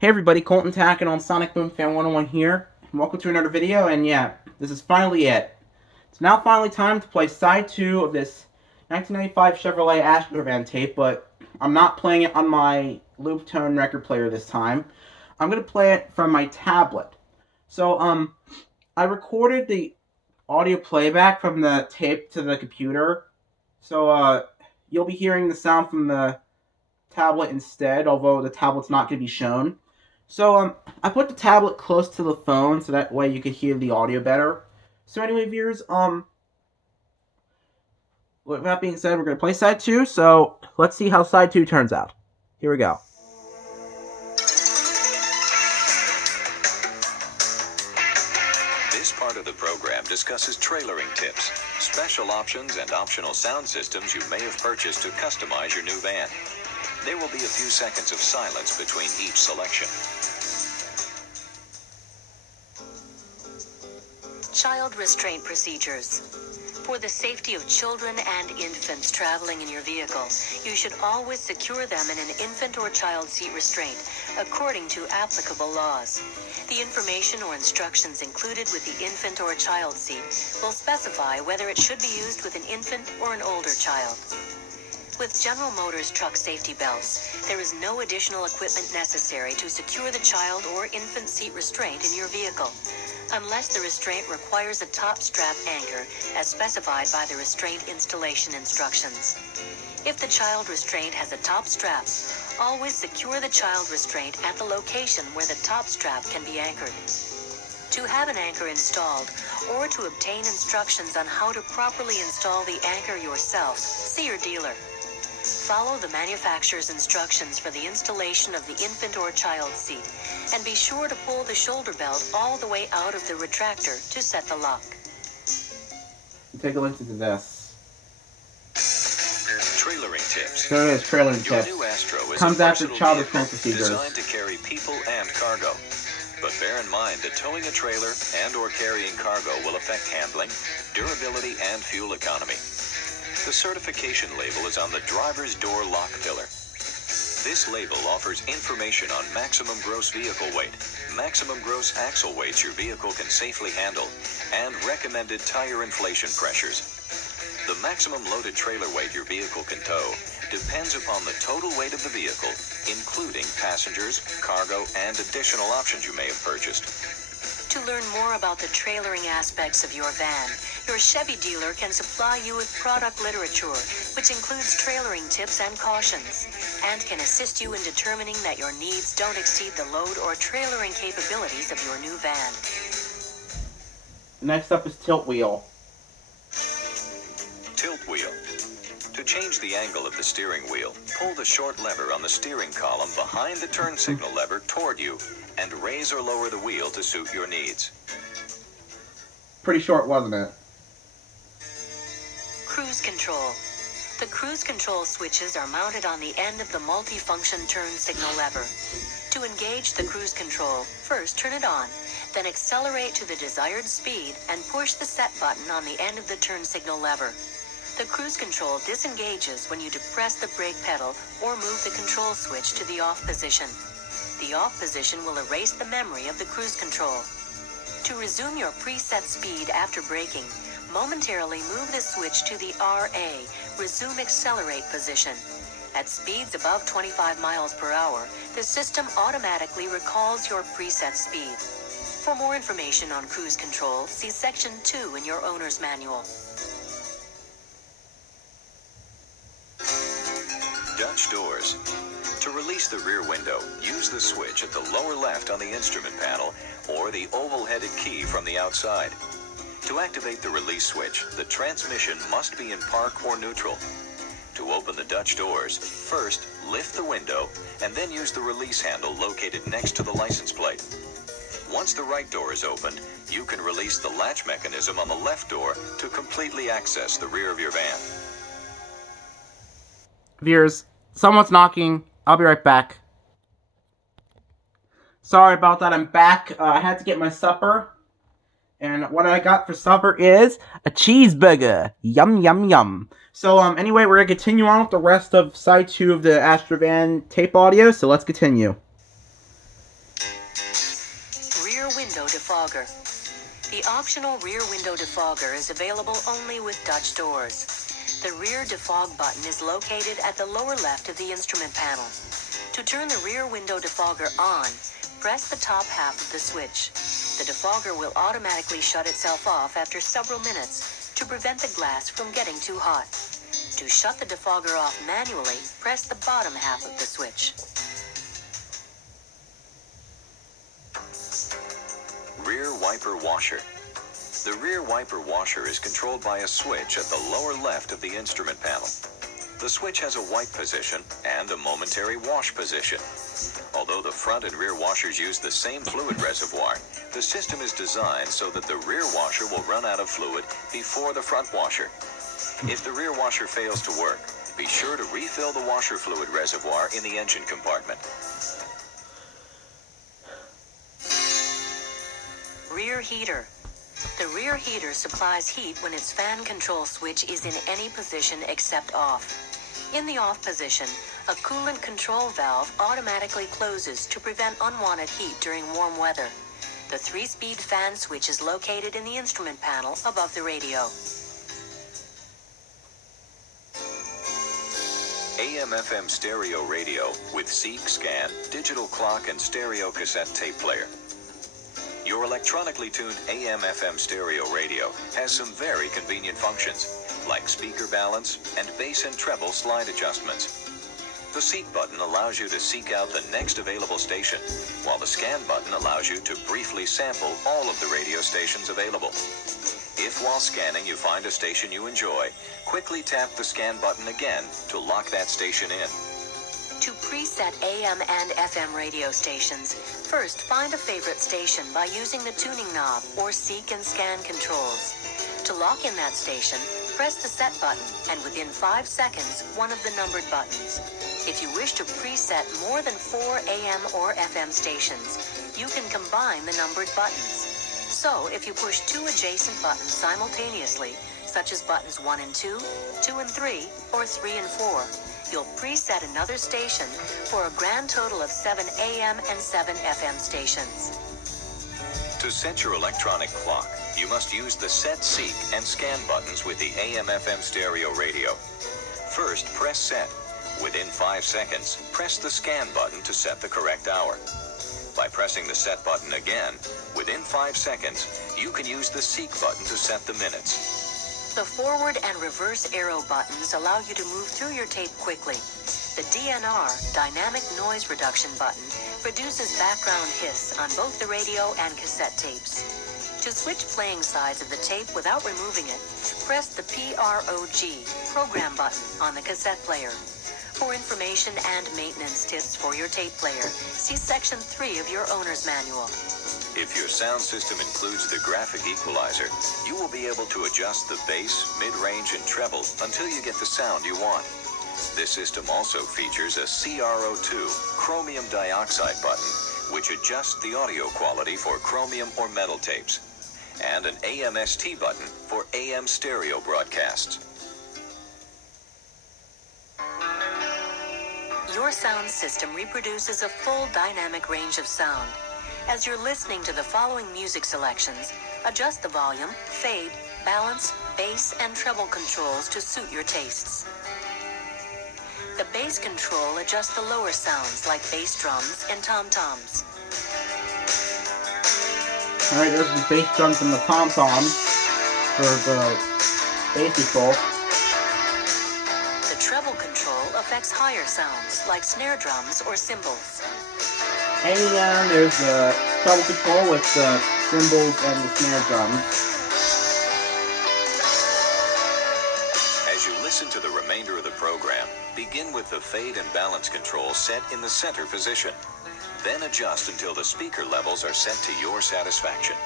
Hey everybody, Colton Tackett on Sonic Boom Fan 101 here. Welcome to another video, and yeah, this is finally it. It's now finally time to play side 2 of this 1995 Chevrolet Astro tape, but I'm not playing it on my loop tone record player this time. I'm going to play it from my tablet. So, I recorded the audio playback from the tape to the computer, so, you'll be hearing the sound from the tablet instead, although the tablet's not going to be shown. So, I put the tablet close to the phone so that way you could hear the audio better. So anyway, viewers, with that being said, we're going to play side 2, so let's see how side 2 turns out. Here we go. This part of the program discusses trailering tips, special options, and optional sound systems you may have purchased to customize your new van. There will be a few seconds of silence between each selection. Child restraint procedures. For the safety of children and infants traveling in your vehicle, you should always secure them in an infant or child seat restraint, according to applicable laws. The information or instructions included with the infant or child seat will specify whether it should be used with an infant or an older child. With General Motors truck safety belts, there is no additional equipment necessary to secure the child or infant seat restraint in your vehicle, unless the restraint requires a top strap anchor as specified by the restraint installation instructions. If the child restraint has a top strap, always secure the child restraint at the location where the top strap can be anchored. To have an anchor installed, or to obtain instructions on how to properly install the anchor yourself, see your dealer. Follow the manufacturer's instructions for the installation of the infant or child seat, and be sure to pull the shoulder belt all the way out of the retractor to set the lock. Take a look at this. Trailering tips. So it is trailering tips. Your new Astro is Comes a after versatile child vehicle restraint procedures. designed to carry people and cargo. But bear in mind that towing a trailer and or carrying cargo will affect handling, durability, and fuel economy. The certification label is on the driver's door lock pillar. This label offers information on maximum gross vehicle weight, maximum gross axle weights your vehicle can safely handle, and recommended tire inflation pressures. The maximum loaded trailer weight your vehicle can tow depends upon the total weight of the vehicle, including passengers, cargo, and additional options you may have purchased. To learn more about the trailering aspects of your van, your Chevy dealer can supply you with product literature, which includes trailering tips and cautions, and can assist you in determining that your needs don't exceed the load or trailering capabilities of your new van. Next up is tilt wheel. Tilt wheel. To change the angle of the steering wheel, pull the short lever on the steering column behind the turn signal lever toward you, and raise or lower the wheel to suit your needs. Pretty short, wasn't it? Cruise control. The cruise control switches are mounted on the end of the multi-function turn signal lever. To engage the cruise control, first turn it on, then accelerate to the desired speed and push the set button on the end of the turn signal lever. The cruise control disengages when you depress the brake pedal or move the control switch to the off position. The off position will erase the memory of the cruise control. To resume your preset speed after braking, momentarily move the switch to the RA, resume accelerate position. At speeds above 25 miles per hour, the system automatically recalls your preset speed. For more information on cruise control, see Section 2 in your owner's manual. Dutch doors. To release the rear window, use the switch at the lower left on the instrument panel or the oval-headed key from the outside. To activate the release switch, the transmission must be in park or neutral. To open the Dutch doors, first lift the window and then use the release handle located next to the license plate. Once the right door is opened, you can release the latch mechanism on the left door to completely access the rear of your van. Viewers, someone's knocking. I'll be right back. Sorry about that, I'm back. I had to get my supper. And what I got for supper is a cheeseburger. Yum, yum, yum. So, anyway, we're going to continue on with the rest of side 2 of the Astro tape audio, so let's continue. defogger. The optional rear window defogger is available only with Dutch doors. The rear defog button is located at the lower left of the instrument panel. To turn the rear window defogger on, press the top half of the switch. The defogger will automatically shut itself off after several minutes to prevent the glass from getting too hot. To shut the defogger off manually, press the bottom half of the switch. Rear wiper washer. The rear wiper washer is controlled by a switch at the lower left of the instrument panel. The switch has a wipe position and a momentary wash position. Although the front and rear washers use the same fluid reservoir, the system is designed so that the rear washer will run out of fluid before the front washer. If the rear washer fails to work, be sure to refill the washer fluid reservoir in the engine compartment. Rear heater. The rear heater supplies heat when its fan control switch is in any position except off. In the off position, a coolant control valve automatically closes to prevent unwanted heat during warm weather. The 3-speed fan switch is located in the instrument panel above the radio. AM/FM stereo radio with seek, scan, digital clock, and stereo cassette tape player. Your electronically tuned AM/FM stereo radio has some very convenient functions, like speaker balance and bass and treble slide adjustments. The seek button allows you to seek out the next available station, while the scan button allows you to briefly sample all of the radio stations available. If while scanning you find a station you enjoy, quickly tap the scan button again to lock that station in. To preset AM and FM radio stations, first find a favorite station by using the tuning knob or seek and scan controls. To lock in that station, press the set button and within 5 seconds, one of the numbered buttons. If you wish to preset more than 4 AM or FM stations, you can combine the numbered buttons. So if you push 2 adjacent buttons simultaneously, such as buttons 1 and 2, 2 and 3, or 3 and 4, you'll preset another station for a grand total of 7 AM and 7 FM stations. To set your electronic clock, you must use the set, seek, and scan buttons with the AM/FM stereo radio. First, press set. Within 5 seconds, press the scan button to set the correct hour. By pressing the set button again, within 5 seconds, you can use the seek button to set the minutes. The forward and reverse arrow buttons allow you to move through your tape quickly. The DNR, Dynamic Noise Reduction button, reduces background hiss on both the radio and cassette tapes. To switch playing sides of the tape without removing it, press the PROG, Program button, on the cassette player. For information and maintenance tips for your tape player, see Section 3 of your owner's manual. If your sound system includes the graphic equalizer, you will be able to adjust the bass, mid-range, and treble until you get the sound you want. This system also features a CRO2 chromium dioxide button, which adjusts the audio quality for chromium or metal tapes, and an AMST button for AM stereo broadcasts. Your sound system reproduces a full dynamic range of sound. As you're listening to the following music selections, adjust the volume, fade, balance, bass, and treble controls to suit your tastes. The bass control adjusts the lower sounds like bass drums and tom-toms. Alright, there's the bass drums and the tom-toms for the bass control. The treble control affects higher sounds like snare drums or cymbals. And there's the treble control with the cymbals and the snare drums. As you listen to the remainder of the program, begin with the fade and balance control set in the center position. Then adjust until the speaker levels are set to your satisfaction.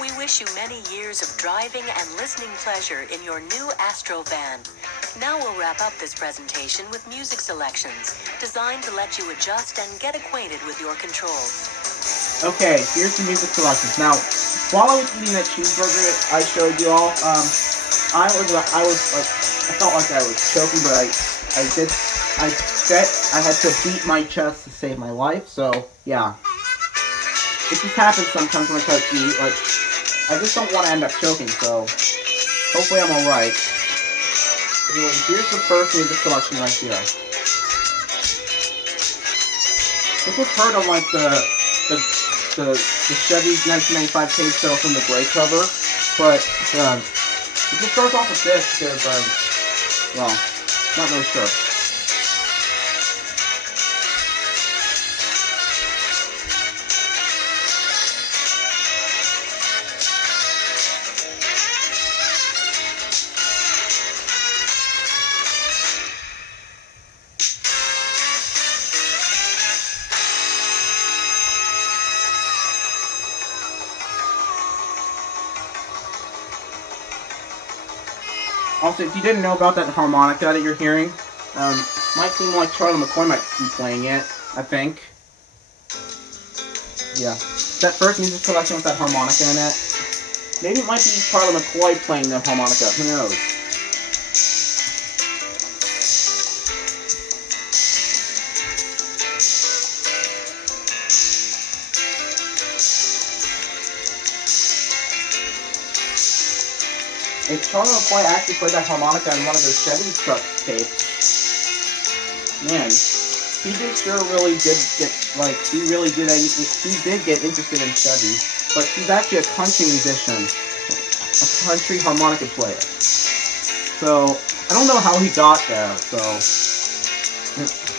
We wish you many years of driving and listening pleasure in your new Astro van. Now we'll wrap up this presentation with music selections designed to let you adjust and get acquainted with your controls. Okay, here's the music selections. Now, while I was eating that cheeseburger I showed you all, I felt like I was choking, but I did I had to beat my chest to save my life, so yeah. It just happens sometimes when I try to eat, like, I just don't want to end up choking, so hopefully I'm alright. Anyway, here's the first music selection right here. This was heard on, like, the Chevy 1995 Cage Sale from the Gray cover, but, it just starts off with this because, well, not really sure. Also, if you didn't know about that harmonica that you're hearing, might seem like Charlie McCoy might be playing it, I think. Yeah. That first music selection with that harmonica in it. Maybe it might be Charlie McCoy playing the harmonica, who knows? If Charlie McCoy actually played that harmonica in one of those Chevy truck tapes, man, he did sure really did get, like, he did get interested in Chevy, but he's actually a country musician, a country harmonica player. So, I don't know how he got there, so,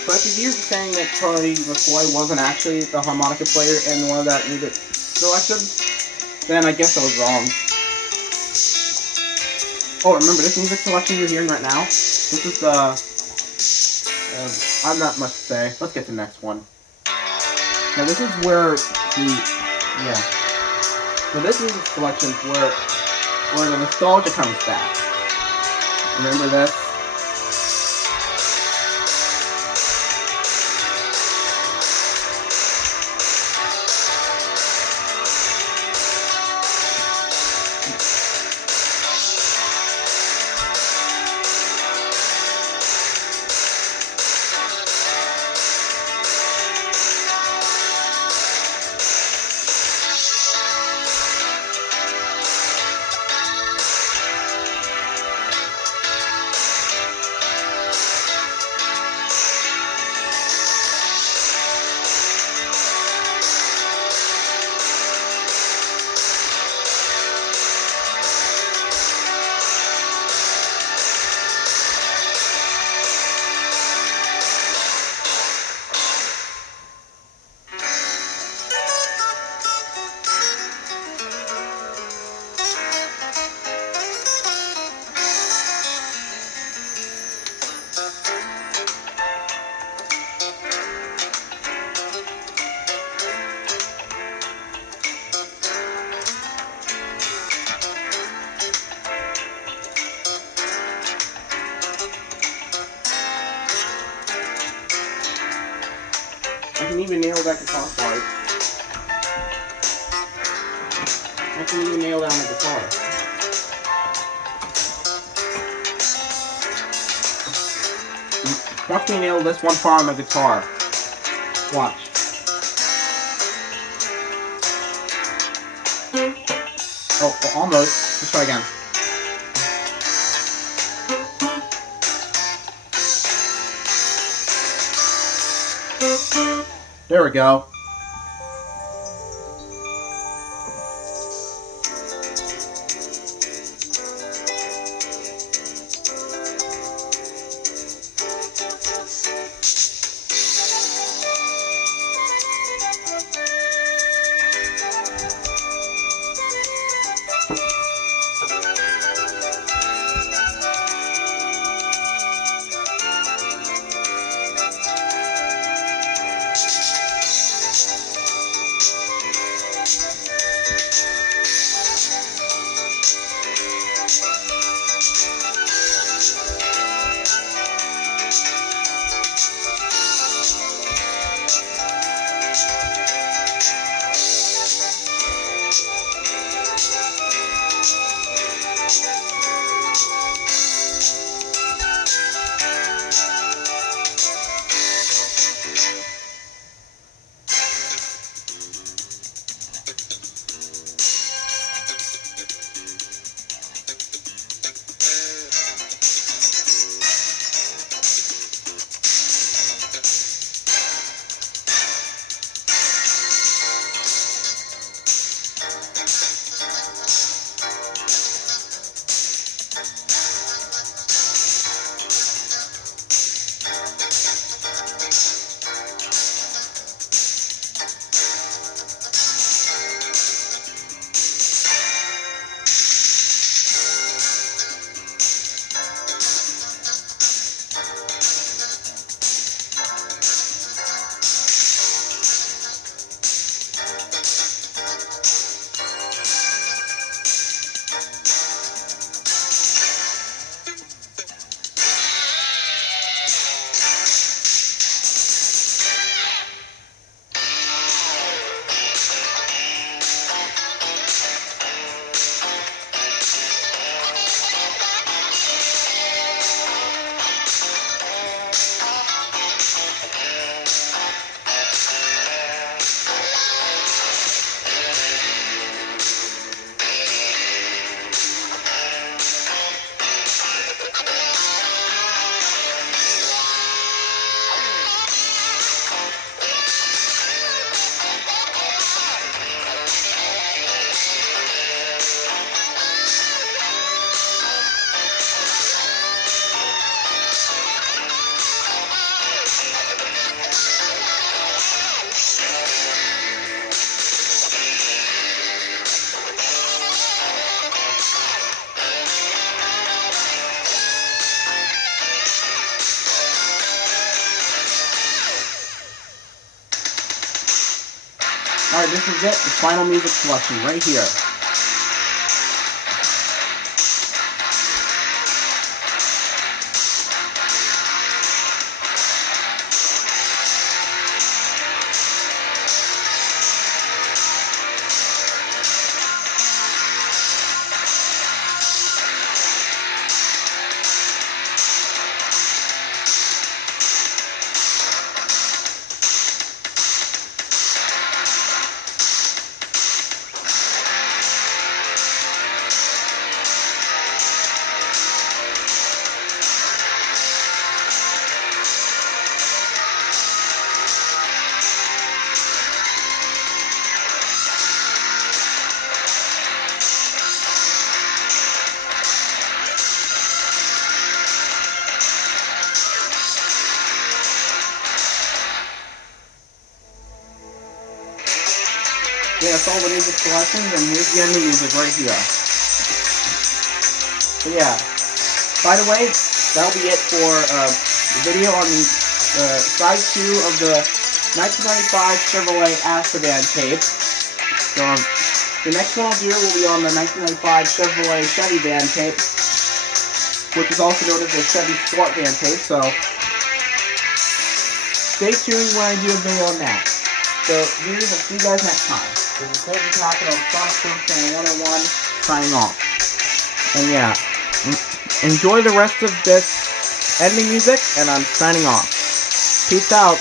but if you're saying that Charlie McCoy wasn't actually the harmonica player in one of that music selections, then I guess I was wrong. Oh, remember this music selection you're hearing right now? This is the... I'm not much to say. Let's get to the next one. Now this is where the... Yeah. Now this music selection is where the nostalgia comes back. Remember this? I can even nail that guitar part. I can even nail down the guitar. Watch me nail this one part on the guitar. Watch. Oh, almost. Let's try again. There we go. Alright, this is it. The final music selection right here. Yeah, that's all the music selections, and here's the ending music right here. So yeah, by the way, that'll be it for the video on the side 2 of the 1995 Chevrolet Astro tape. So the next one I'll do will be on the 1995 Chevrolet Chevy van tape, which is also known as the Chevy Sport van tape, so stay tuned when I do a video on that. So, viewers, I'll see you guys next time. This is Colton talking on Sonic Boom Fan 101, signing off. And yeah, enjoy the rest of this ending music, and I'm signing off. Peace out.